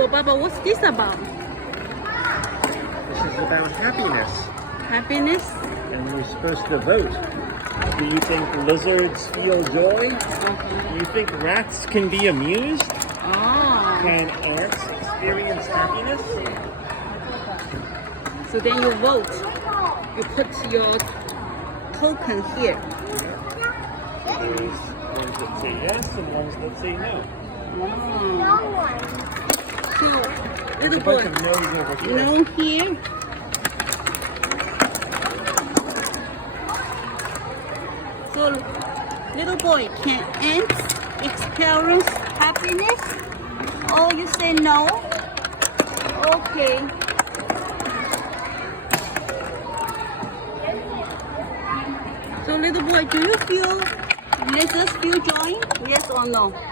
So, Baba, what's this about? This is about happiness. Happiness? And you're supposed to vote. Do you think lizards feel joy? Do you think rats can be amused? Oh. Can ants experience happiness? So then you vote. You put your token here. There's ones that say yes and ones that say no. So, There's little a bunch boy, of no's over here. no here. So, little boy, can ants experience happiness? Oh, you say no? Okay. So, little boy, do you feel lizards feel joy? Yes or no?